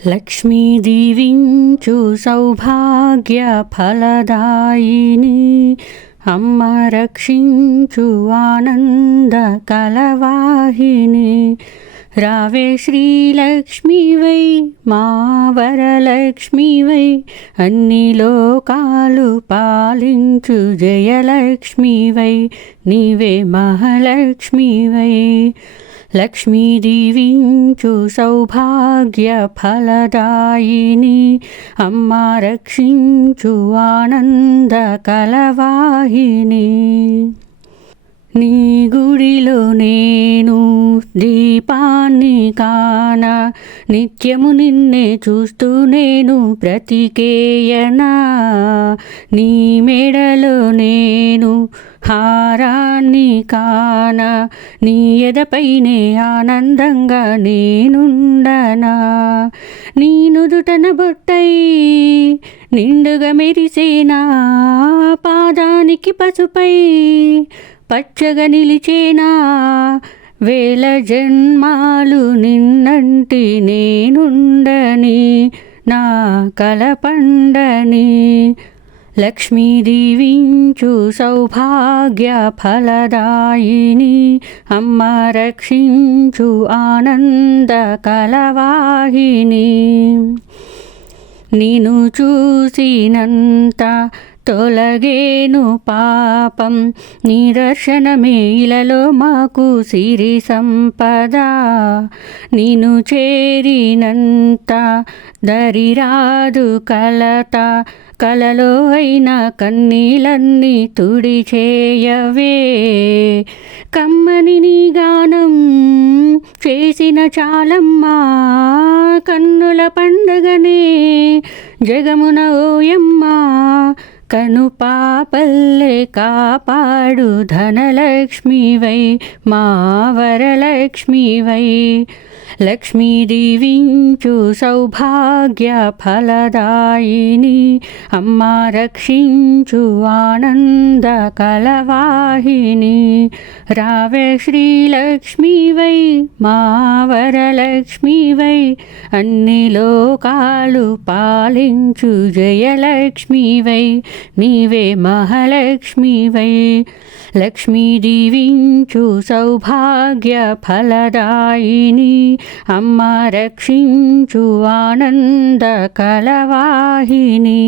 లక్ష్మీ దీవించు సౌభాగ్య ఫలదాయిని అమ్మ రక్షించు ఆనంద కలవాహిని రావే శ్రీలక్ష్మివై మా వరలక్ష్మివై అన్ని లోకాలు పాలించు జయలక్ష్మివై నీవే మహాలక్ష్మివై లక్ష్మీ దీవించు సౌభాగ్య ఫలదాయిని అమ్మ రక్షించు ఆనంద కలవాహిని నీ గుడిలో నేను దీపాన్ని కాన నిత్యము నిన్నే చూస్తూ నేను బ్రతికేయనా నీ మెడలో నేను హారాన్ని కాన నీ ఎదపైనే ఆనందంగా నేనుండనా నీ నుదుటన బొట్టై నిండుగా మెరిసేనా పాదానికి పసుపై పచ్చగా నిలిచేనా వేల జన్మాలు నిన్నంటి నేనుండని నా కల పండని లక్ష్మీ దీవించు సౌభాగ్య ఫలదాయిని అమ్మ రక్షించు ఆనంద కలవాహిని నిన్ను చూసినంత తొలగేను పాపం నీ దర్శనమే ఇలలో మాకు సిరి సంపద నిన్ను చేరినంత దరిరాదు కలత కలలో అయిన కన్నీలన్నీ తుడి చేయవే కమ్మని నీ గానం చేసిన చాలమ్మా కన్నుల పండగనే జగమున ఓయమ్మా కను పాపల్లే కాపాడు ధనలక్ష్మివై మా వరలక్ష్మివై లక్ష్మీ దీవించు సౌభాగ్య ఫలదాయిని అమ్మ రక్షించు ఆనంద కలవాహిని రావే శ్రీలక్ష్మివై మా వరలక్ష్మివై అన్ని లోకాలు పాలించు జయలక్ష్మివై నీవే మహాలక్ష్మివై లక్ష్మీ దీవించు సౌభాగ్య ఫలదాయిని అమ్మ రక్షించు ఆనంద కలవాహిని